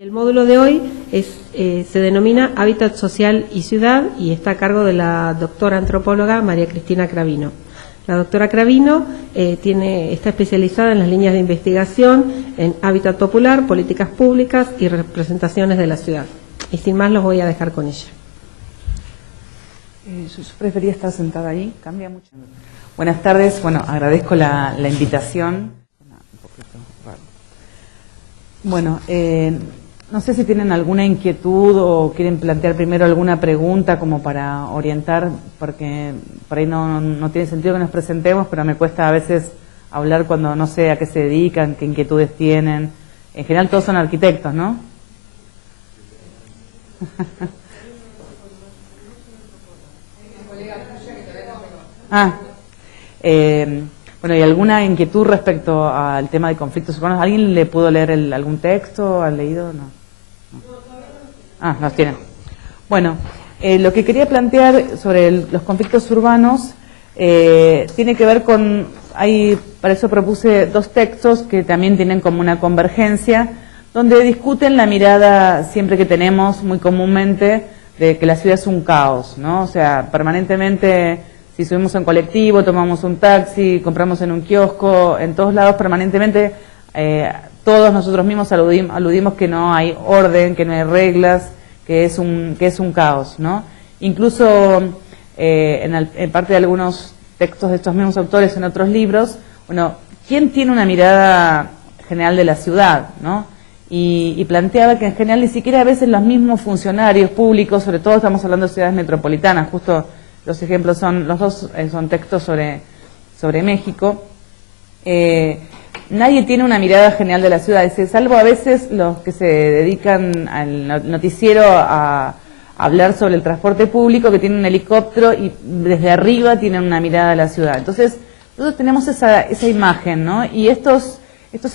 El módulo de hoy se denomina Hábitat Social y Ciudad y está a cargo de la doctora antropóloga María Cristina Cravino. La doctora Cravino está especializada en las líneas de investigación en hábitat popular, políticas públicas y representaciones de la ciudad. Y sin más los voy a dejar con ella. Yo prefería estar sentada ahí, cambia mucho. Buenas tardes, bueno, agradezco la invitación. Un poquito raro. Bueno, no sé si tienen alguna inquietud o quieren plantear primero alguna pregunta como para orientar, porque por ahí no tiene sentido que nos presentemos, pero me cuesta a veces hablar cuando no sé a qué se dedican, qué inquietudes tienen. En general todos son arquitectos, ¿no? Bueno, ¿y alguna inquietud respecto al tema de conflictos urbanos? ¿Alguien le pudo leer algún texto? ¿Han leído? No. Los tienen. Bueno, lo que quería plantear sobre los conflictos urbanos tiene que ver con, para eso propuse dos textos que también tienen como una convergencia, donde discuten la mirada siempre que tenemos muy comúnmente de que la ciudad es un caos, ¿no? O sea, permanentemente, si subimos en colectivo, tomamos un taxi, compramos en un kiosco, en todos lados permanentemente, todos nosotros mismos aludimos que no hay orden, que no hay reglas, que es un caos, ¿no? Incluso en parte de algunos textos de estos mismos autores en otros libros, bueno, ¿quién tiene una mirada general de la ciudad, ¿no? Y planteaba que en general ni siquiera a veces los mismos funcionarios públicos, sobre todo estamos hablando de ciudades metropolitanas, justo los ejemplos los dos son textos sobre México. Nadie tiene una mirada general de la ciudad, salvo a veces los que se dedican al noticiero a hablar sobre el transporte público, que tienen un helicóptero y desde arriba tienen una mirada de la ciudad. Entonces, nosotros tenemos esa imagen, ¿no? Y estos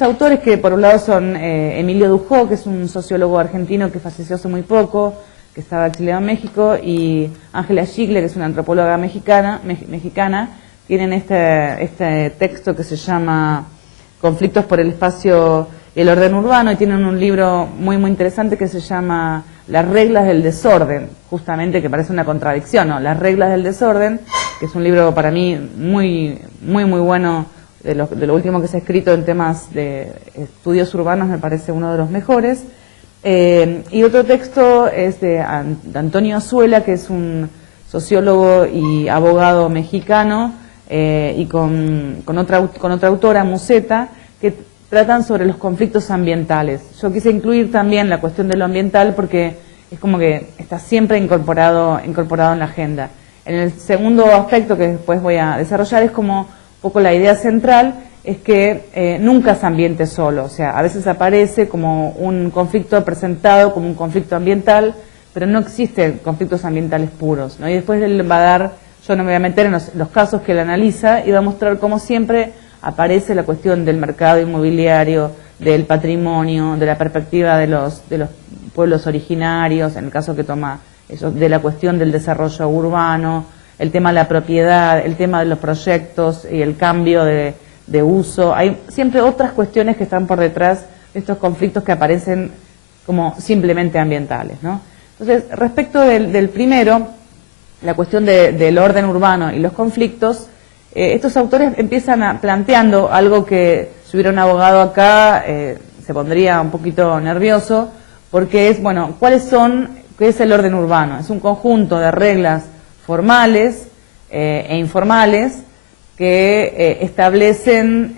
autores, que por un lado son Emilio Dujó, que es un sociólogo argentino que falleció hace muy poco, que estaba exiliado en México, y Ángela Schigle, que es una antropóloga mexicana, tienen este texto que se llama Conflictos por el espacio y el orden urbano, y tienen un libro muy muy interesante que se llama Las reglas del desorden, justamente, que parece una contradicción, ¿no? Las reglas del desorden, que es un libro para mí muy muy muy bueno, de lo último que se ha escrito en temas de estudios urbanos, me parece uno de los mejores. Y otro texto es de Antonio Azuela, que es un sociólogo y abogado mexicano, y con otra autora, Museta, que tratan sobre los conflictos ambientales. Yo quise incluir también la cuestión de lo ambiental porque es como que está siempre incorporado en la agenda. En el segundo aspecto, que después voy a desarrollar, es como un poco la idea central, es que nunca es ambiente solo. O sea, a veces aparece como un conflicto presentado como un conflicto ambiental, pero no existen conflictos ambientales puros, ¿no? Y después él va a dar, yo no me voy a meter en los casos que él analiza, y va a mostrar cómo siempre aparece la cuestión del mercado inmobiliario, del patrimonio, de la perspectiva de los pueblos originarios, en el caso que toma eso, de la cuestión del desarrollo urbano, el tema de la propiedad, el tema de los proyectos y el cambio de uso. Hay siempre otras cuestiones que están por detrás de estos conflictos que aparecen como simplemente ambientales, ¿no? Entonces, respecto del primero, la cuestión del orden urbano y los conflictos, estos autores empiezan planteando algo que si hubiera un abogado acá se pondría un poquito nervioso, porque es, bueno, ¿qué es el orden urbano? Es un conjunto de reglas formales e informales que establecen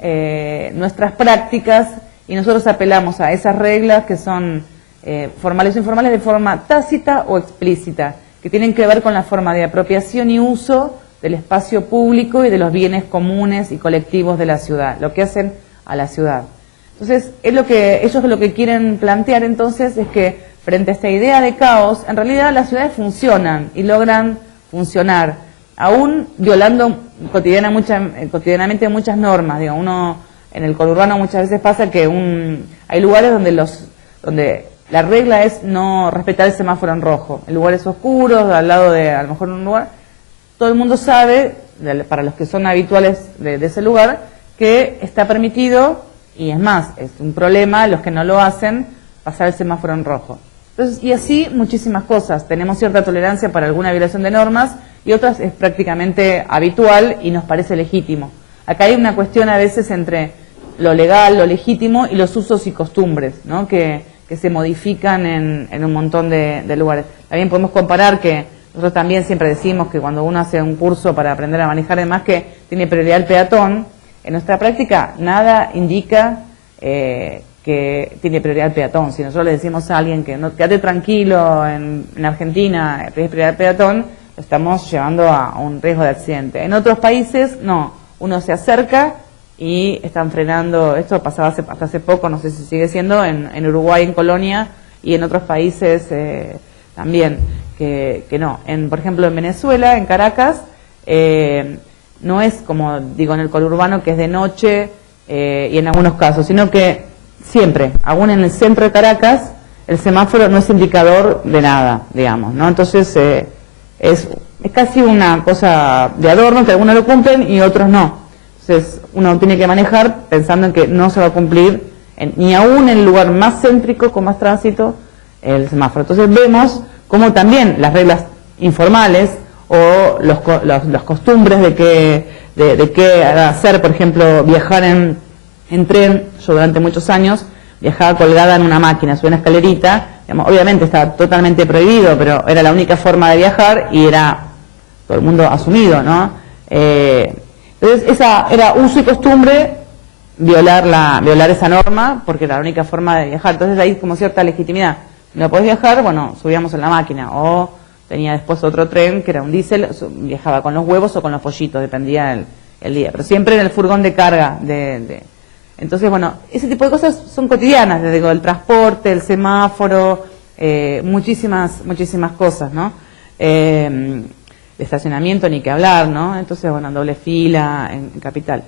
nuestras prácticas, y nosotros apelamos a esas reglas que son formales o informales de forma tácita o explícita, que tienen que ver con la forma de apropiación y uso del espacio público y de los bienes comunes y colectivos de la ciudad, lo que hacen a la ciudad. Entonces, ellos lo que quieren plantear entonces es que frente a esta idea de caos, en realidad las ciudades funcionan y logran funcionar, aún violando cotidianamente muchas normas. Digo, uno en el conurbano muchas veces pasa que hay lugares donde la regla es no respetar el semáforo en rojo, en lugares oscuros, al lado de a lo mejor un lugar. Todo el mundo sabe, para los que son habituales de ese lugar, que está permitido, y es más, es un problema los que no lo hacen, pasar el semáforo en rojo. Entonces, y así muchísimas cosas. Tenemos cierta tolerancia para alguna violación de normas y otras es prácticamente habitual y nos parece legítimo. Acá hay una cuestión a veces entre lo legal, lo legítimo y los usos y costumbres, ¿no? que se modifican en un montón de lugares. También podemos comparar que nosotros también siempre decimos que cuando uno hace un curso para aprender a manejar, además que tiene prioridad el peatón, en nuestra práctica nada indica que tiene prioridad el peatón. Si nosotros le decimos a alguien que no, quédate tranquilo en Argentina, es prioridad el peatón, lo estamos llevando a un riesgo de accidente. En otros países, no, uno se acerca y están frenando, esto pasaba hasta hace poco, no sé si sigue siendo, en Uruguay, en Colonia, y en otros países también, que no. Por ejemplo, en Venezuela, en Caracas, no es como digo en el conurbano, que es de noche, y en algunos casos, sino que siempre, aún en el centro de Caracas, el semáforo no es indicador de nada, digamos, ¿no? Entonces, es casi una cosa de adorno, que algunos lo cumplen y otros no. Entonces, uno tiene que manejar pensando en que no se va a cumplir, ni aún en el lugar más céntrico, con más tránsito, el semáforo. Entonces, vemos cómo también las reglas informales o las costumbres de qué hacer, por ejemplo, viajar en tren. Yo durante muchos años viajaba colgada en una máquina, subía una escalerita, digamos, obviamente estaba totalmente prohibido, pero era la única forma de viajar y era todo el mundo asumido, ¿no? Entonces, esa era uso y costumbre violar esa norma, porque era la única forma de viajar. Entonces, hay como cierta legitimidad. No podés viajar, bueno, subíamos en la máquina, o tenía después otro tren que era un diésel, viajaba con los huevos o con los pollitos, dependía el día, pero siempre en el furgón de carga. Entonces, bueno, ese tipo de cosas son cotidianas, desde el transporte, el semáforo, muchísimas cosas, ¿no? De estacionamiento ni que hablar, ¿no? Entonces, bueno, doble fila en Capital.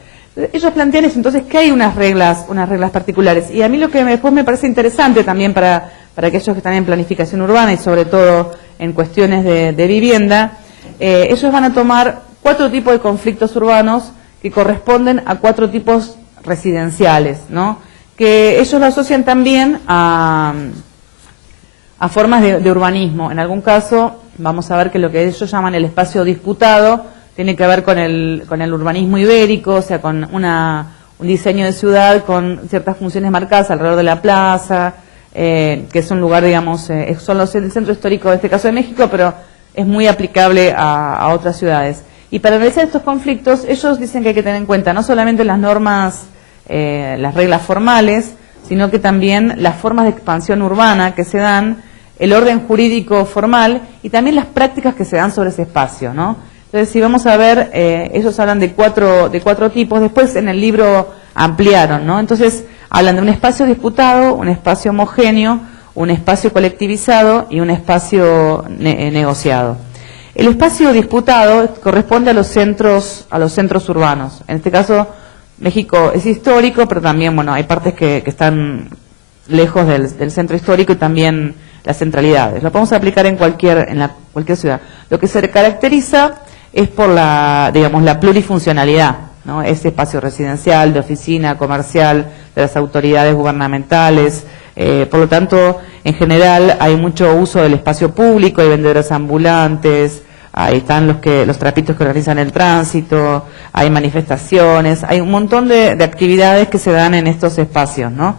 Ellos plantean eso, entonces que hay unas reglas particulares. Y a mí lo que después me parece interesante también para aquellos que están en planificación urbana y sobre todo en cuestiones de vivienda, ellos van a tomar 4 tipos de conflictos urbanos que corresponden a 4 tipos residenciales, ¿no? Que ellos lo asocian también a formas de urbanismo. En algún caso vamos a ver que lo que ellos llaman el espacio disputado tiene que ver con el urbanismo ibérico, o sea, con un diseño de ciudad con ciertas funciones marcadas alrededor de la plaza, que es un lugar, digamos, son el centro histórico de este caso de México, pero es muy aplicable a otras ciudades. Y para analizar estos conflictos, ellos dicen que hay que tener en cuenta no solamente las normas, las reglas formales, sino que también las formas de expansión urbana que se dan, el orden jurídico formal y también las prácticas que se dan sobre ese espacio, ¿no? Entonces, si vamos a ver, ellos hablan de cuatro tipos, después en el libro ampliaron, ¿no? Entonces, hablan de un espacio disputado, un espacio homogéneo, un espacio colectivizado y un espacio negociado. El espacio disputado corresponde a los centros urbanos. En este caso, México es histórico, pero también, bueno, hay partes que están lejos del centro histórico y también las centralidades. Lo podemos aplicar en cualquier ciudad. Lo que se caracteriza es por la plurifuncionalidad, ¿no? Ese espacio residencial, de oficina, comercial, de las autoridades gubernamentales. Por lo tanto, en general hay mucho uso del espacio público, hay vendedores ambulantes, ahí están los trapitos que organizan el tránsito, hay manifestaciones, hay un montón de actividades que se dan en estos espacios, ¿no?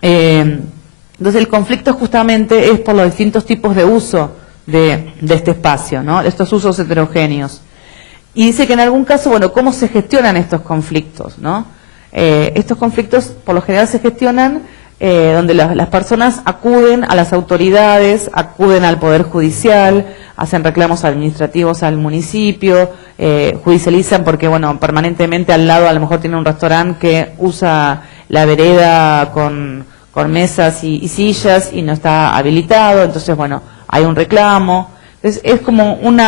Entonces el conflicto justamente es por los distintos tipos de uso de este espacio, ¿no? Estos usos heterogéneos. Y dice que en algún caso, bueno, ¿cómo se gestionan estos conflictos, no? Estos conflictos por lo general se gestionan donde las personas acuden a las autoridades, acuden al Poder Judicial, hacen reclamos administrativos al municipio, judicializan porque, bueno, permanentemente al lado a lo mejor tiene un restaurante que usa la vereda con mesas y sillas y no está habilitado, entonces, bueno, hay un reclamo. Entonces, es como un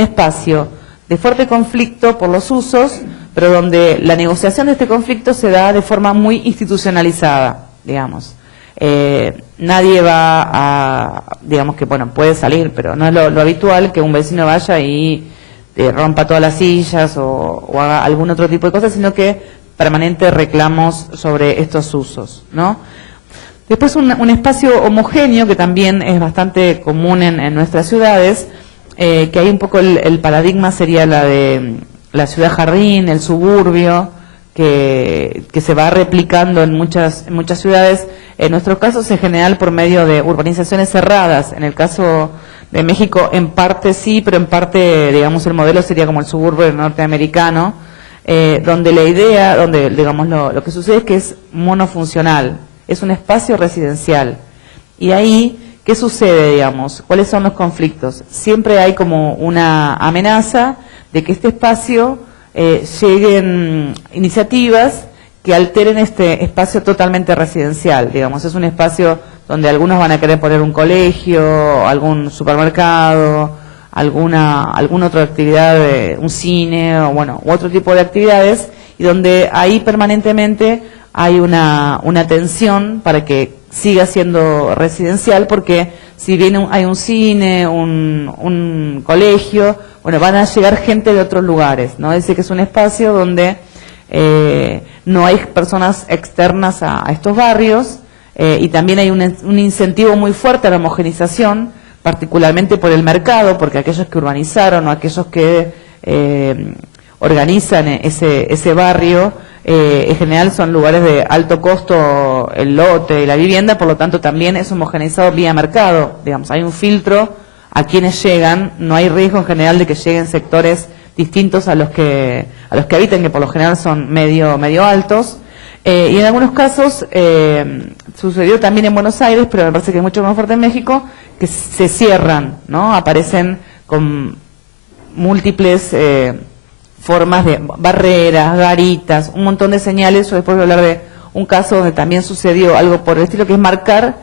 espacio de fuerte conflicto por los usos, pero donde la negociación de este conflicto se da de forma muy institucionalizada, digamos. Nadie va a, digamos que, bueno, puede salir, pero no es lo habitual que un vecino vaya y rompa todas las sillas o haga algún otro tipo de cosas, sino que permanentes reclamos sobre estos usos, ¿no? Después un espacio homogéneo que también es bastante común en nuestras ciudades, que hay un poco el paradigma sería la de la ciudad jardín, el suburbio, que se va replicando en muchas ciudades. En nuestro caso en general por medio de urbanizaciones cerradas. En el caso de México en parte sí, pero en parte digamos el modelo sería como el suburbio norteamericano, donde la idea, donde digamos lo que sucede es que es monofuncional, es un espacio residencial. Y ahí, ¿qué sucede, digamos? ¿Cuáles son los conflictos? Siempre hay como una amenaza de que este espacio lleguen iniciativas que alteren este espacio totalmente residencial, digamos. Es un espacio donde algunos van a querer poner un colegio, algún supermercado, alguna otra actividad, un cine, o bueno, u otro tipo de actividades, y donde ahí permanentemente hay una tensión para que siga siendo residencial, porque si bien hay un cine, un colegio, bueno, van a llegar gente de otros lugares, ¿no? Es decir, que es un espacio donde no hay personas externas a estos barrios, y también hay un incentivo muy fuerte a la homogenización, particularmente por el mercado, porque aquellos que urbanizaron o aquellos que organizan ese barrio, en general son lugares de alto costo, el lote y la vivienda, por lo tanto también es homogeneizado vía mercado, digamos, hay un filtro a quienes llegan, no hay riesgo en general de que lleguen sectores distintos a los que habitan, que por lo general son medio altos, y en algunos casos sucedió también en Buenos Aires, pero me parece que es mucho más fuerte en México, que se cierran, ¿no? Aparecen con múltiples formas de barreras, garitas, un montón de señales. Yo después voy a hablar de un caso donde también sucedió algo por el estilo, que es marcar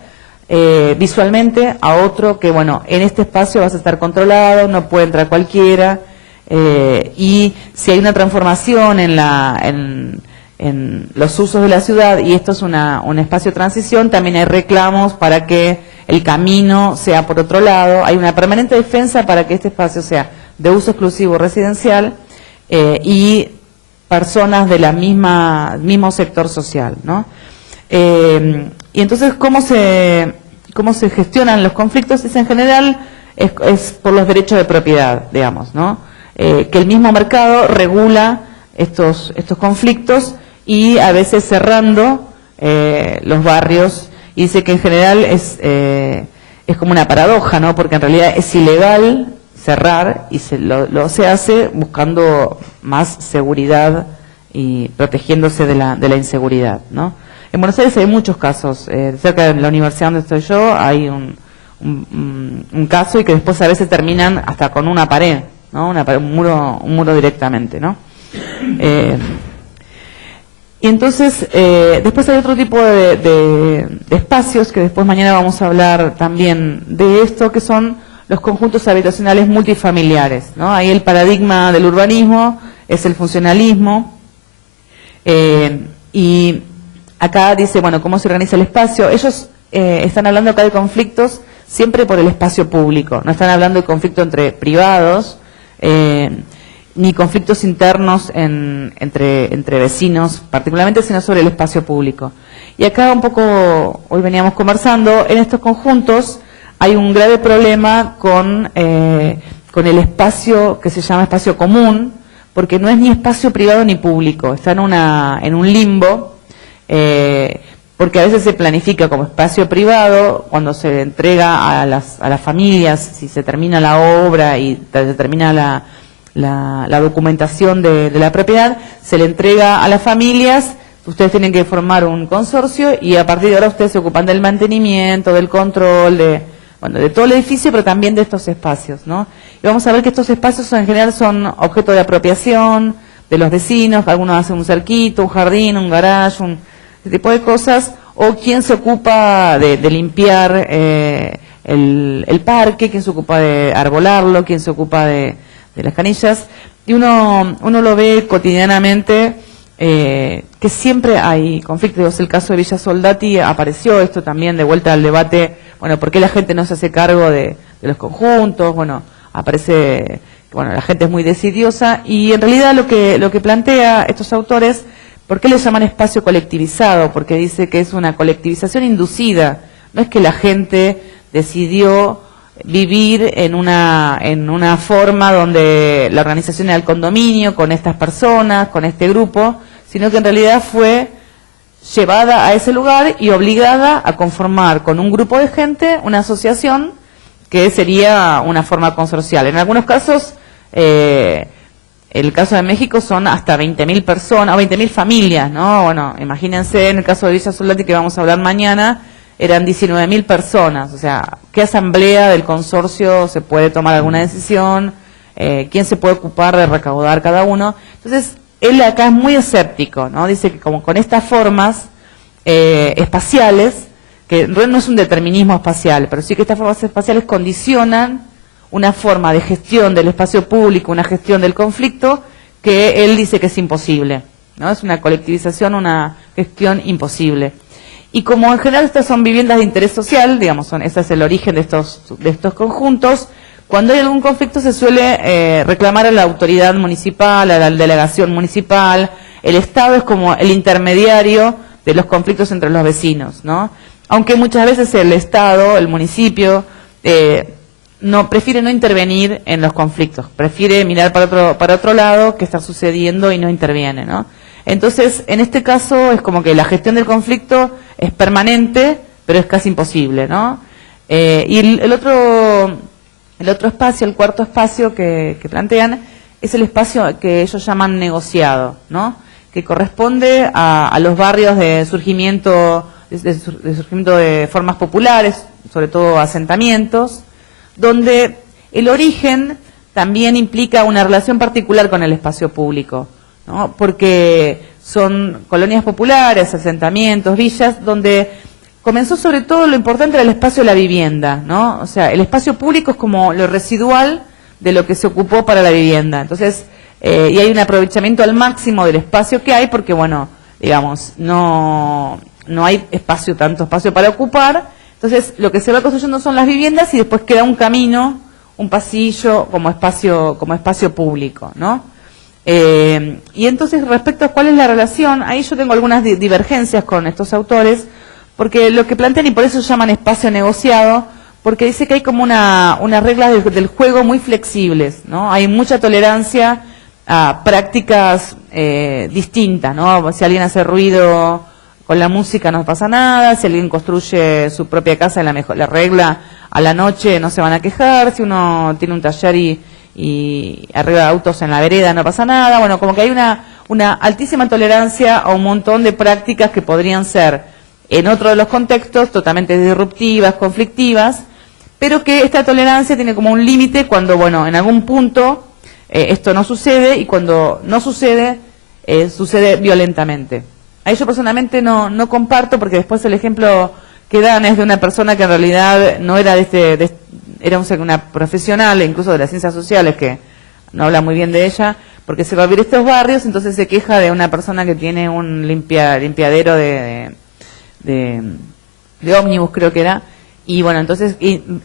visualmente a otro que, bueno, en este espacio vas a estar controlado, no puede entrar cualquiera, y si hay una transformación en los usos de la ciudad, y esto es un espacio de transición, también hay reclamos para que el camino sea por otro lado. Hay una permanente defensa para que este espacio sea de uso exclusivo residencial, y personas de la mismo sector social, ¿no? Y entonces, ¿cómo se gestionan los conflictos? Es en general es por los derechos de propiedad, digamos, ¿no? Que el mismo mercado regula estos conflictos, y a veces cerrando los barrios, y dice que en general es como una paradoja, ¿no? Porque en realidad es ilegal cerrar, y se hace buscando más seguridad y protegiéndose de la inseguridad, ¿no? En Buenos Aires hay muchos casos, cerca de la universidad donde estoy yo hay un caso, y que después a veces terminan hasta con una pared, ¿no? Un muro directamente, ¿no? Y entonces, después hay otro tipo de espacios, que después mañana vamos a hablar también de esto, que son los conjuntos habitacionales multifamiliares, ¿no? Ahí el paradigma del urbanismo es el funcionalismo, y acá dice, bueno, ¿cómo se organiza el espacio? Ellos están hablando acá de conflictos siempre por el espacio público, no están hablando de conflicto entre privados, ni conflictos internos entre vecinos, particularmente, sino sobre el espacio público. Y acá un poco, hoy veníamos conversando, en estos conjuntos hay un grave problema con el espacio que se llama espacio común, porque no es ni espacio privado ni público, está en un limbo, porque a veces se planifica como espacio privado cuando se entrega a las familias, si se termina la obra y se termina la documentación de la propiedad, se le entrega a las familias. Ustedes tienen que formar un consorcio, y a partir de ahora ustedes se ocupan del mantenimiento, del control, de todo el edificio, pero también de estos espacios, ¿no? Y vamos a ver que estos espacios en general son objeto de apropiación de los vecinos. Algunos hacen un cerquito, un jardín, un garage, ese tipo de cosas, o quién se ocupa de limpiar el parque, quién se ocupa de arbolarlo, quién se ocupa de las canillas, y uno lo ve cotidianamente, que siempre hay conflictos. El caso de Villa Soldati apareció esto también de vuelta al debate, bueno, ¿por qué la gente no se hace cargo de los conjuntos? Bueno, aparece, bueno, la gente es muy decidiosa, y en realidad lo que plantea estos autores ¿Por qué le llaman espacio colectivizado? Porque dice que es una colectivización inducida. No es que la gente decidió vivir en una forma donde la organización era el condominio, con estas personas, con este grupo, sino que en realidad fue llevada a ese lugar y obligada a conformar con un grupo de gente una asociación que sería una forma consorcial. En algunos casos, el caso de México son hasta 20.000 personas, o 20.000 familias, ¿no? Bueno, imagínense, en el caso de Villa Soldati, que vamos a hablar mañana, eran 19.000 personas. O sea, ¿qué asamblea del consorcio se puede tomar alguna decisión? ¿Quién se puede ocupar de recaudar cada uno? Entonces, él acá es muy escéptico, ¿no? Dice que como con estas formas espaciales, que en realidad no es un determinismo espacial, pero sí que estas formas espaciales condicionan una forma de gestión del espacio público, una gestión del conflicto, que él dice que es imposible, ¿no? Es una colectivización, una gestión imposible. Y como en general estas son viviendas de interés social, digamos, ese es el origen de estos conjuntos, cuando hay algún conflicto se suele reclamar a la autoridad municipal, a la delegación municipal. El Estado es como el intermediario de los conflictos entre los vecinos, ¿no? Aunque muchas veces el Estado, el municipio, prefiere no intervenir en los conflictos, prefiere mirar para otro lado qué está sucediendo y no interviene, ¿no? Entonces, en este caso es como que la gestión del conflicto es permanente, pero es casi imposible, ¿no? Y el otro espacio, el cuarto espacio que plantean, es el espacio que ellos llaman negociado, ¿no? Que corresponde a los barrios de surgimiento de formas populares, sobre todo asentamientos, donde el origen también implica una relación particular con el espacio público, ¿no? Porque son colonias populares, asentamientos, villas, donde comenzó sobre todo lo importante era el espacio de la vivienda, ¿no? O sea, el espacio público es como lo residual de lo que se ocupó para la vivienda. Entonces, y hay un aprovechamiento al máximo del espacio que hay, porque, bueno, digamos, no hay tanto espacio para ocupar. Entonces, lo que se va construyendo son las viviendas y después queda un camino, un pasillo como espacio público, ¿no? Y entonces, respecto a cuál es la relación, ahí yo tengo algunas divergencias con estos autores, porque lo que plantean, y por eso llaman espacio negociado, porque dice que hay como unas reglas del juego muy flexibles, ¿no? Hay mucha tolerancia a prácticas distintas, ¿no? Si alguien hace ruido con la música no pasa nada, si alguien construye su propia casa, la regla, a la noche no se van a quejar, si uno tiene un taller y arregla autos en la vereda no pasa nada. Bueno, como que hay una altísima tolerancia a un montón de prácticas que podrían ser, en otro de los contextos, totalmente disruptivas, conflictivas, pero que esta tolerancia tiene como un límite cuando, bueno, en algún punto esto no sucede, y cuando no sucede, sucede violentamente. Ahí yo personalmente no comparto, porque después el ejemplo que dan es de una persona que en realidad no era era una profesional, incluso de las ciencias sociales, que no habla muy bien de ella, porque se va a vivir estos barrios, entonces se queja de una persona que tiene un limpiadero de ómnibus, creo que era, y bueno, entonces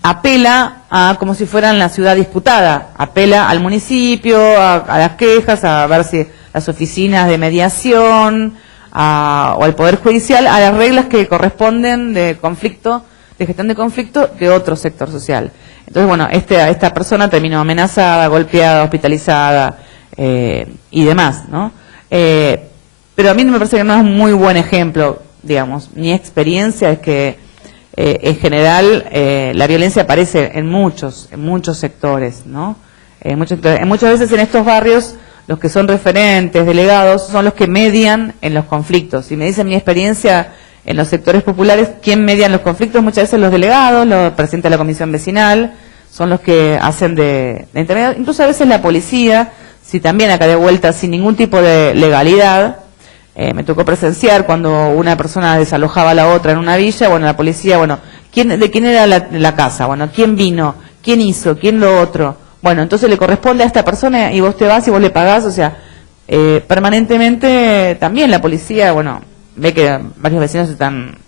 apela a como si fueran la ciudad disputada, apela al municipio, a las quejas, a ver si las oficinas de mediación, o al Poder Judicial, a las reglas que corresponden de conflicto, de gestión de conflicto de otro sector social. Entonces, bueno, esta persona terminó amenazada, golpeada, hospitalizada y demás, ¿no? Pero a mí me parece que no es un muy buen ejemplo, digamos. Mi experiencia es que en general la violencia aparece en muchos sectores, ¿no? Muchas veces en estos barrios los que son referentes, delegados, son los que median en los conflictos. Si me dicen mi experiencia en los sectores populares, ¿quién media en los conflictos? Muchas veces los delegados, los presidentes de la comisión vecinal, son los que hacen de intermediarios. Incluso a veces la policía, si también acá de vuelta, sin ningún tipo de legalidad, me tocó presenciar cuando una persona desalojaba a la otra en una villa, bueno, la policía, bueno, ¿de quién era la casa? Bueno, ¿quién vino? ¿Quién hizo? ¿Quién lo otro? Bueno, entonces le corresponde a esta persona y vos te vas y vos le pagás, o sea, permanentemente también la policía, bueno, ve que varios vecinos están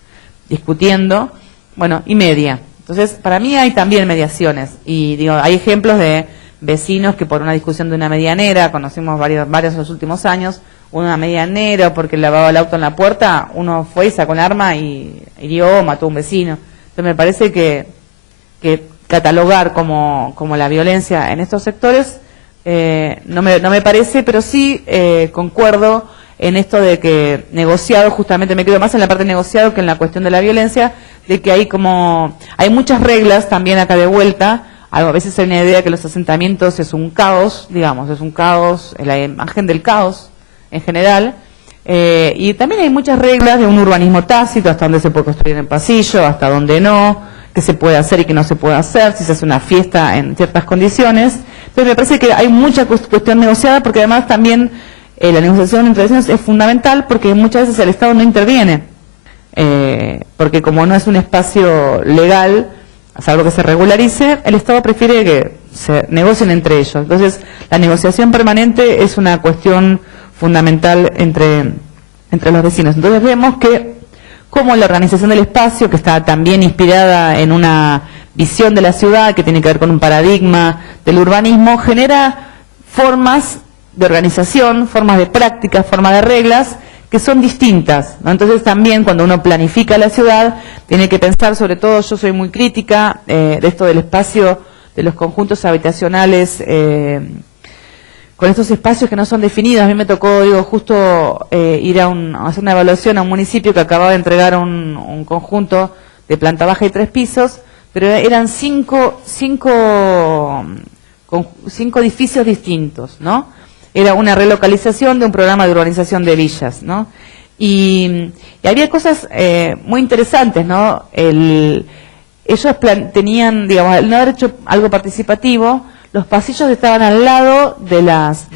discutiendo, bueno, y media. Entonces, para mí hay también mediaciones, y digo, hay ejemplos de vecinos que por una discusión de una medianera, conocimos varios en los últimos años, una medianera o porque lavaba el auto en la puerta, uno fue y sacó un arma y hirió o mató a un vecino. Entonces me parece que catalogar como la violencia en estos sectores no me parece, pero sí concuerdo en esto de que negociado, justamente me quedo más en la parte negociado que en la cuestión de la violencia, de que hay muchas reglas también acá de vuelta. A veces hay una idea que los asentamientos es un caos, digamos, es un caos, la imagen del caos en general, y también hay muchas reglas de un urbanismo tácito, hasta dónde se puede construir en el pasillo, hasta dónde no, qué se puede hacer y qué no se puede hacer, si se hace una fiesta en ciertas condiciones. Entonces me parece que hay mucha cuestión negociada, porque además también la negociación entre vecinos es fundamental, porque muchas veces el Estado no interviene, porque como no es un espacio legal, salvo que se regularice, el Estado prefiere que se negocien entre ellos. Entonces, la negociación permanente es una cuestión fundamental entre los vecinos. Entonces vemos que como la organización del espacio, que está también inspirada en una visión de la ciudad, que tiene que ver con un paradigma del urbanismo, genera formas de organización, formas de práctica, formas de reglas, que son distintas, ¿no? Entonces también cuando uno planifica la ciudad, tiene que pensar, sobre todo yo soy muy crítica de esto del espacio, de los conjuntos habitacionales, con estos espacios que no son definidos. A mí me tocó, justo ir a hacer una evaluación a un municipio que acababa de entregar un conjunto de planta baja y 3 pisos, pero eran cinco edificios distintos, ¿no? Era una relocalización de un programa de urbanización de villas, ¿no? Y había cosas muy interesantes, ¿no? Ellos tenían, digamos, al no haber hecho algo participativo, los pasillos estaban al lado de las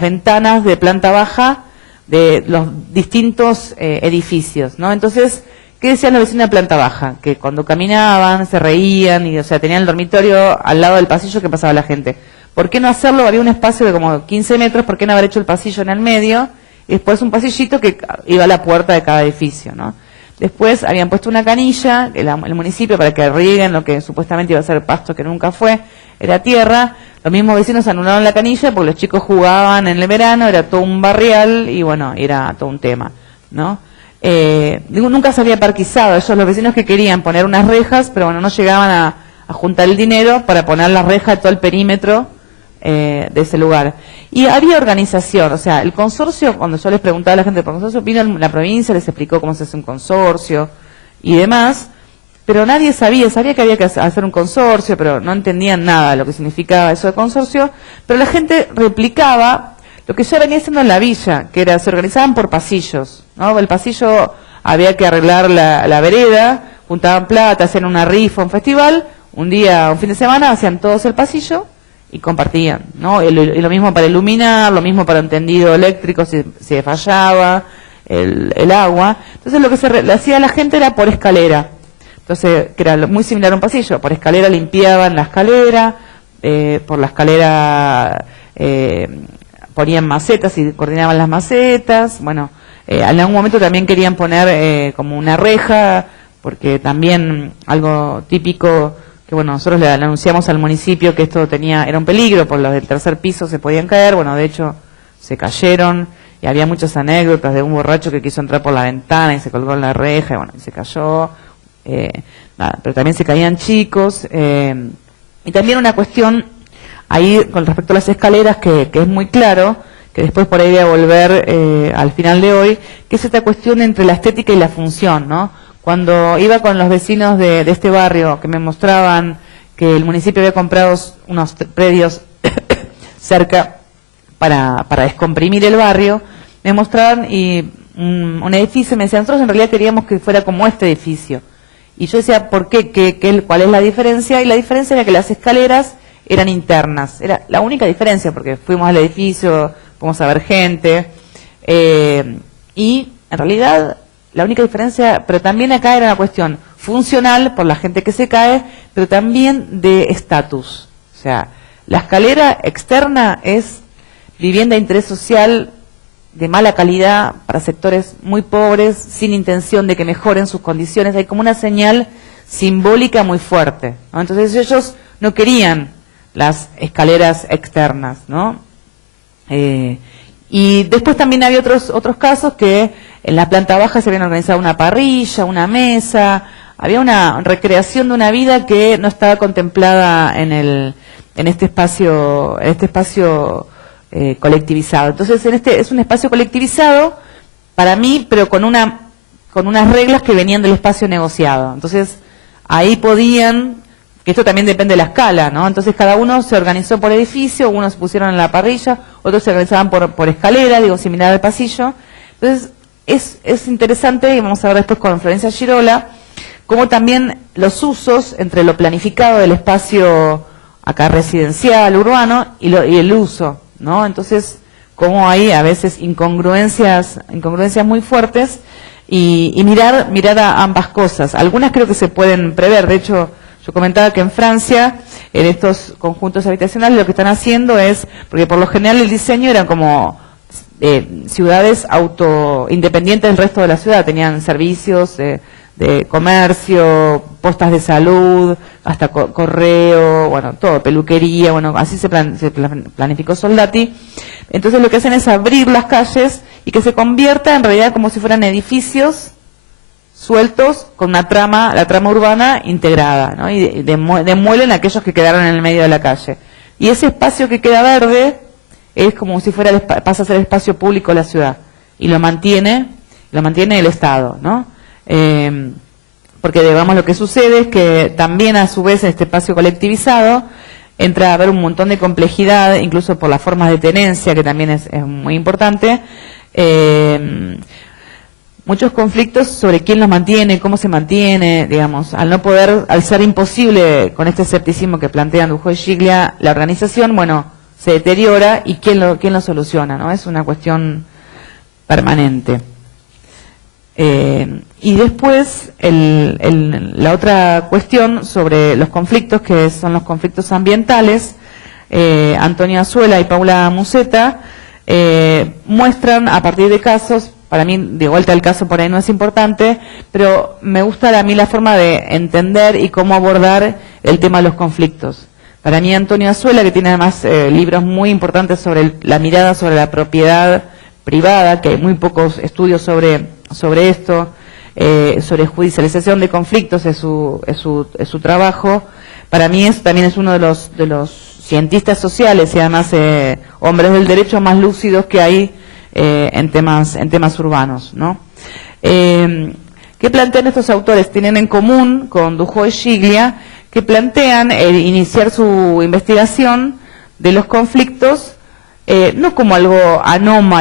ventanas de planta baja de los distintos edificios, ¿no? Entonces, ¿qué decían los vecinos de planta baja? Que cuando caminaban se reían y, o sea, tenían el dormitorio al lado del pasillo que pasaba la gente. ¿Por qué no hacerlo? Había un espacio de como 15 metros, ¿por qué no haber hecho el pasillo en el medio? Y después un pasillito que iba a la puerta de cada edificio, ¿no? Después habían puesto una canilla, el municipio, para que rieguen lo que supuestamente iba a ser pasto, que nunca fue, era tierra. Los mismos vecinos anularon la canilla porque los chicos jugaban en el verano, era todo un barrial y bueno, era todo un tema, ¿no? Nunca se había parquizado. Ellos, los vecinos que querían poner unas rejas, pero bueno, no llegaban a juntar el dinero para poner la reja de todo el perímetro de ese lugar. Y había organización, o sea, el consorcio, cuando yo les preguntaba a la gente del consorcio, vino la provincia, les explicó cómo se hace un consorcio y demás, pero nadie sabía que había que hacer un consorcio, pero no entendían nada de lo que significaba eso de consorcio, pero la gente replicaba lo que ya venía haciendo en la villa, que era, se organizaban por pasillos, ¿no? El pasillo había que arreglar la vereda, juntaban plata, hacían una rifa, un festival, un fin de semana, hacían todos el pasillo y compartían, ¿no? Y lo mismo para iluminar, lo mismo para un tendido eléctrico si fallaba el agua. Entonces lo que le hacía a la gente era por escalera. Entonces, que era muy similar a un pasillo, por escalera limpiaban la escalera, por la escalera ponían macetas y coordinaban las macetas. Bueno, en algún momento también querían poner como una reja, porque también algo típico que bueno, nosotros le anunciamos al municipio que esto era un peligro, por los del tercer piso se podían caer, bueno, de hecho se cayeron y había muchas anécdotas de un borracho que quiso entrar por la ventana y se colgó en la reja y bueno, y se cayó, pero también se caían chicos, y también una cuestión ahí con respecto a las escaleras que es muy claro, que después por ahí voy a volver al final de hoy, que es esta cuestión entre la estética y la función, ¿no? Cuando iba con los vecinos de este barrio que me mostraban que el municipio había comprado unos predios cerca para descomprimir el barrio, me mostraban un edificio y me decían, nosotros en realidad queríamos que fuera como este edificio. Y yo decía, ¿por qué? ¿Cuál es la diferencia? Y la diferencia era que las escaleras eran internas. Era la única diferencia, porque fuimos al edificio, fuimos a ver gente, y en realidad la única diferencia, pero también acá era una cuestión funcional por la gente que se cae, pero también de estatus. O sea, la escalera externa es vivienda de interés social de mala calidad para sectores muy pobres, sin intención de que mejoren sus condiciones. Hay como una señal simbólica muy fuerte, ¿no? Entonces ellos no querían las escaleras externas, ¿no? Y después también había otros casos que en la planta baja se habían organizado una parrilla, una mesa, había una recreación de una vida que no estaba contemplada en este espacio colectivizado. Entonces, es un espacio colectivizado para mí, pero con unas reglas que venían del espacio negociado. Entonces, ahí podían, que esto también depende de la escala, ¿no? Entonces cada uno se organizó por edificio, unos se pusieron en la parrilla, otros se organizaban por escalera, similar al pasillo. Entonces, es interesante, y vamos a ver después con Florencia Girola, cómo también los usos entre lo planificado del espacio acá residencial, urbano, y el uso, ¿no? Entonces, cómo hay a veces incongruencias muy fuertes, y mirar a ambas cosas. Algunas creo que se pueden prever. De hecho, yo comentaba que en Francia, en estos conjuntos habitacionales, lo que están haciendo es, porque por lo general el diseño eran como ciudades independientes del resto de la ciudad, tenían servicios de comercio, postas de salud, hasta correo, bueno, todo, peluquería, bueno, así se planificó Soldati. Entonces lo que hacen es abrir las calles y que se convierta en realidad como si fueran edificios sueltos con la trama urbana integrada, ¿no? Y demuelen a aquellos que quedaron en el medio de la calle. Y ese espacio que queda verde es como si pasa a ser espacio público de la ciudad, y lo mantiene el Estado, ¿no? Porque digamos lo que sucede es que también a su vez en este espacio colectivizado entra a haber un montón de complejidad, incluso por las formas de tenencia, que también es muy importante, muchos conflictos sobre quién los mantiene, cómo se mantiene, digamos, al ser imposible con este escepticismo que plantean Dujo y Giglia, la organización, bueno, se deteriora, y quién lo soluciona, ¿no? Es una cuestión permanente. Y después la otra cuestión sobre los conflictos, que son los conflictos ambientales, Antonio Azuela y Paula Musetta muestran a partir de casos. Para mí, de vuelta, el caso por ahí no es importante, pero me gusta a mí la forma de entender y cómo abordar el tema de los conflictos. Para mí, Antonio Azuela, que tiene además libros muy importantes sobre la mirada sobre la propiedad privada, que hay muy pocos estudios sobre esto, sobre judicialización de conflictos, es su trabajo. Para mí también es uno de los cientistas sociales y además hombres del derecho más lúcidos que hay en temas urbanos, ¿no? ¿Qué plantean estos autores? Tienen en común con Dujo y Giglia, que plantean iniciar su investigación de los conflictos no como algo anómalo,